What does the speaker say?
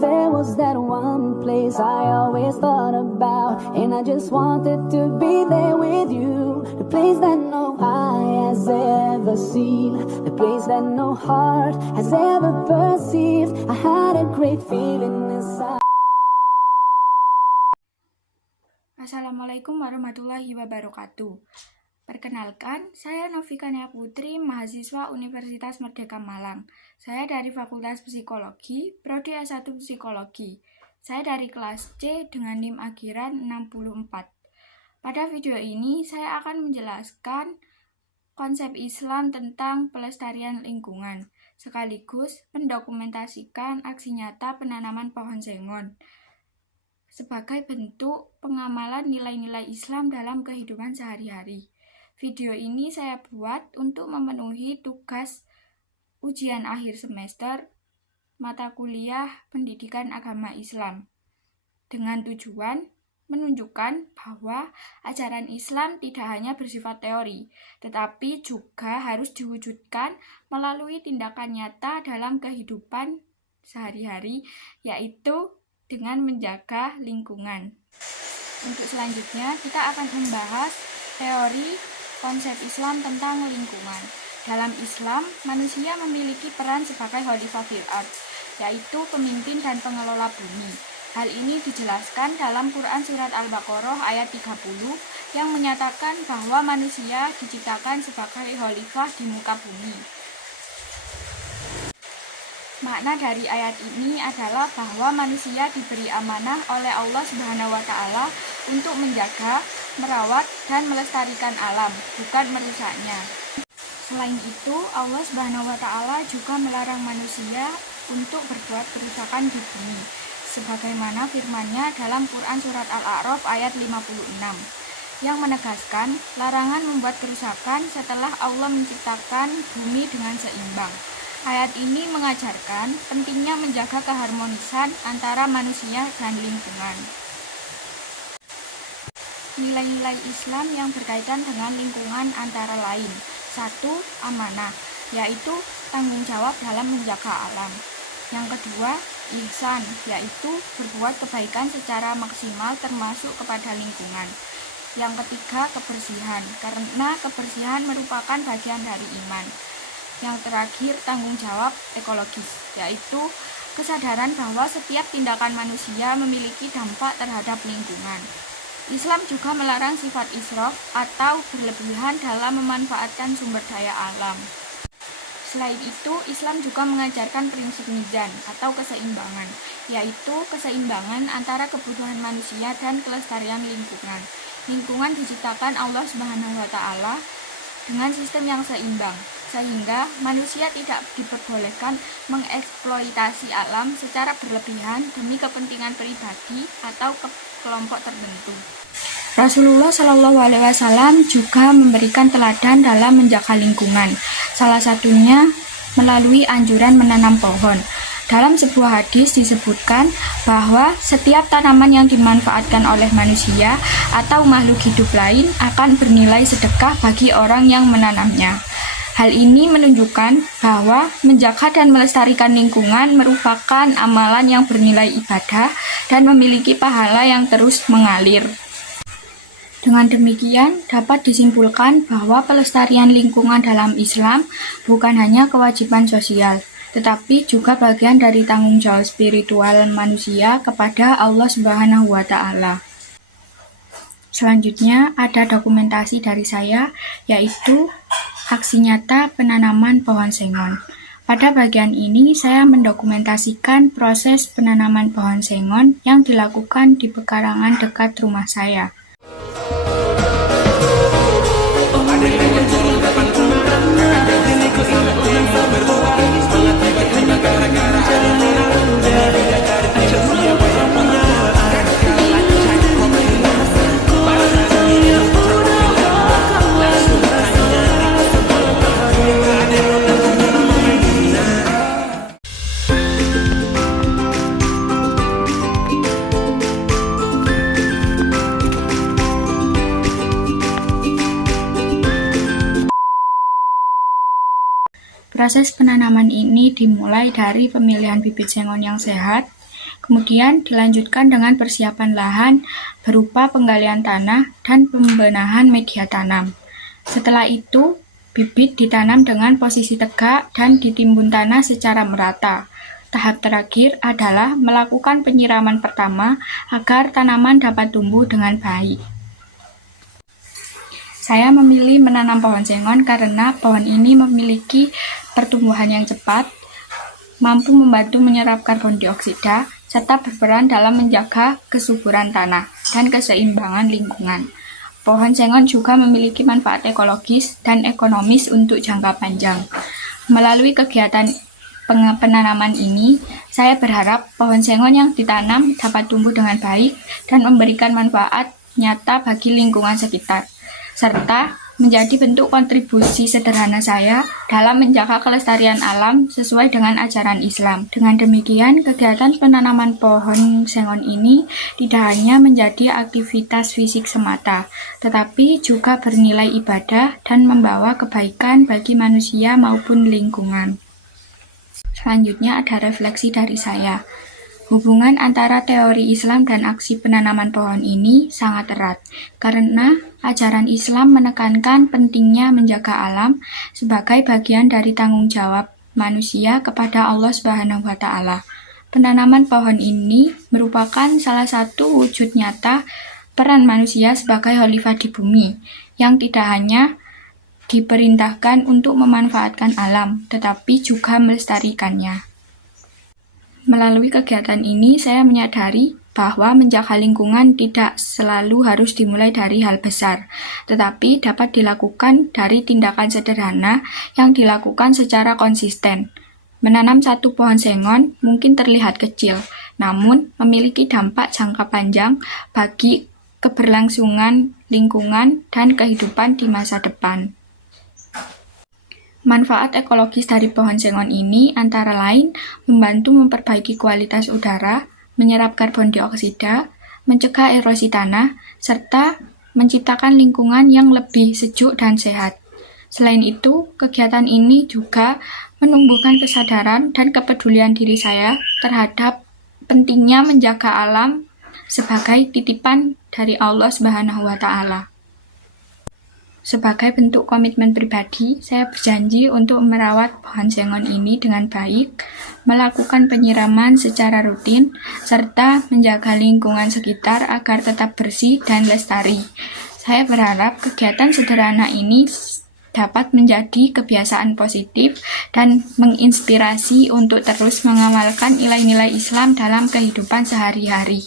there was that one place I always thought about, and I just wanted to be there with you. The place that no eye has ever seen, the place that no heart has ever perceived. I had a great feeling inside. Assalamualaikum warahmatullahi wabarakatuh. Perkenalkan, saya Novika Nia Putri, mahasiswa Universitas Merdeka Malang. Saya dari Fakultas Psikologi, Prodi S1 Psikologi. Saya dari kelas C dengan NIM akhiran 64. Pada video ini, saya akan menjelaskan konsep Islam tentang pelestarian lingkungan, sekaligus mendokumentasikan aksi nyata penanaman pohon sengon sebagai bentuk pengamalan nilai-nilai Islam dalam kehidupan sehari-hari. Video ini saya buat untuk memenuhi tugas ujian akhir semester mata kuliah Pendidikan Agama Islam, dengan tujuan menunjukkan bahwa ajaran Islam tidak hanya bersifat teori, tetapi juga harus diwujudkan melalui tindakan nyata dalam kehidupan sehari-hari, yaitu dengan menjaga lingkungan. Untuk selanjutnya, kita akan membahas teori konsep Islam tentang lingkungan. Dalam Islam, manusia memiliki peran sebagai khalifah fil ard, yaitu pemimpin dan pengelola bumi. Hal ini dijelaskan dalam Quran Surat Al-Baqarah ayat 30 yang menyatakan bahwa manusia diciptakan sebagai khalifah di muka bumi. Makna dari ayat ini adalah bahwa manusia diberi amanah oleh Allah Subhanahu wa Ta'ala untuk menjaga, merawat, dan melestarikan alam, bukan merusaknya. Selain itu, Allah Subhanahu wa Ta'ala juga melarang manusia untuk berbuat kerusakan di bumi, sebagaimana firman-Nya dalam Quran Surat Al-A'raf ayat 56, yang menegaskan larangan membuat kerusakan setelah Allah menciptakan bumi dengan seimbang. Ayat ini mengajarkan pentingnya menjaga keharmonisan antara manusia dan lingkungan. Nilai-nilai Islam yang berkaitan dengan lingkungan antara lain: 1. Amanah, yaitu tanggung jawab dalam menjaga alam. Yang kedua, ihsan, yaitu berbuat kebaikan secara maksimal termasuk kepada lingkungan. Yang ketiga, kebersihan, karena kebersihan merupakan bagian dari iman. Yang terakhir, tanggung jawab ekologis, yaitu kesadaran bahwa setiap tindakan manusia memiliki dampak terhadap lingkungan. Islam juga melarang sifat israf atau berlebihan dalam memanfaatkan sumber daya alam. Selain itu, Islam juga mengajarkan prinsip mizan atau keseimbangan, yaitu keseimbangan antara kebutuhan manusia dan kelestarian lingkungan. Lingkungan diciptakan Allah Subhanahu wa Ta'ala dengan sistem yang seimbang, sehingga manusia tidak diperbolehkan mengeksploitasi alam secara berlebihan demi kepentingan pribadi atau kelompok tertentu. Rasulullah Shallallahu Alaihi Wasallam juga memberikan teladan dalam menjaga lingkungan, salah satunya melalui anjuran menanam pohon. Dalam sebuah hadis disebutkan bahwa setiap tanaman yang dimanfaatkan oleh manusia atau makhluk hidup lain akan bernilai sedekah bagi orang yang menanamnya. Hal ini menunjukkan bahwa menjaga dan melestarikan lingkungan merupakan amalan yang bernilai ibadah dan memiliki pahala yang terus mengalir. Dengan demikian, dapat disimpulkan bahwa pelestarian lingkungan dalam Islam bukan hanya kewajiban sosial, tetapi juga bagian dari tanggung jawab spiritual manusia kepada Allah Subhanahu wa Ta'ala. Selanjutnya ada dokumentasi dari saya, yaitu aksi nyata penanaman pohon sengon. Pada bagian ini saya mendokumentasikan proses penanaman pohon sengon yang dilakukan di pekarangan dekat rumah saya. Proses penanaman ini dimulai dari pemilihan bibit sengon yang sehat, Kemudian dilanjutkan dengan persiapan lahan berupa penggalian tanah dan pembenahan media tanam. Setelah itu, bibit ditanam dengan posisi tegak dan ditimbun tanah secara merata. Tahap terakhir adalah melakukan penyiraman pertama agar tanaman dapat tumbuh dengan baik. Saya memilih menanam pohon sengon karena pohon ini memiliki pertumbuhan yang cepat, mampu membantu menyerap karbon dioksida, serta berperan dalam menjaga kesuburan tanah dan keseimbangan lingkungan. Pohon sengon juga memiliki manfaat ekologis dan ekonomis untuk jangka panjang. Melalui kegiatan penanaman ini, saya berharap pohon sengon yang ditanam dapat tumbuh dengan baik dan memberikan manfaat nyata bagi lingkungan sekitar, serta menjadi bentuk kontribusi sederhana saya dalam menjaga kelestarian alam sesuai dengan ajaran Islam. Dengan demikian, kegiatan penanaman pohon sengon ini tidak hanya menjadi aktivitas fisik semata, tetapi juga bernilai ibadah dan membawa kebaikan bagi manusia maupun lingkungan. Selanjutnya ada refleksi dari saya. Hubungan antara teori Islam dan aksi penanaman pohon ini sangat erat, karena ajaran Islam menekankan pentingnya menjaga alam sebagai bagian dari tanggung jawab manusia kepada Allah Subhanahu wa Ta'ala. Penanaman pohon ini merupakan salah satu wujud nyata peran manusia sebagai khalifah di bumi, yang tidak hanya diperintahkan untuk memanfaatkan alam, tetapi juga melestarikannya. Melalui kegiatan ini, saya menyadari bahwa menjaga lingkungan tidak selalu harus dimulai dari hal besar, tetapi dapat dilakukan dari tindakan sederhana yang dilakukan secara konsisten. Menanam satu pohon sengon mungkin terlihat kecil, namun memiliki dampak jangka panjang bagi keberlangsungan lingkungan dan kehidupan di masa depan. Manfaat ekologis dari pohon sengon ini antara lain membantu memperbaiki kualitas udara, menyerap karbon dioksida, mencegah erosi tanah, serta menciptakan lingkungan yang lebih sejuk dan sehat. Selain itu, kegiatan ini juga menumbuhkan kesadaran dan kepedulian diri saya terhadap pentingnya menjaga alam sebagai titipan dari Allah Subhanahu wa Ta'ala. Sebagai bentuk komitmen pribadi, saya berjanji untuk merawat pohon sengon ini dengan baik, melakukan penyiraman secara rutin, serta menjaga lingkungan sekitar agar tetap bersih dan lestari. Saya berharap kegiatan sederhana ini dapat menjadi kebiasaan positif dan menginspirasi untuk terus mengamalkan nilai-nilai Islam dalam kehidupan sehari-hari.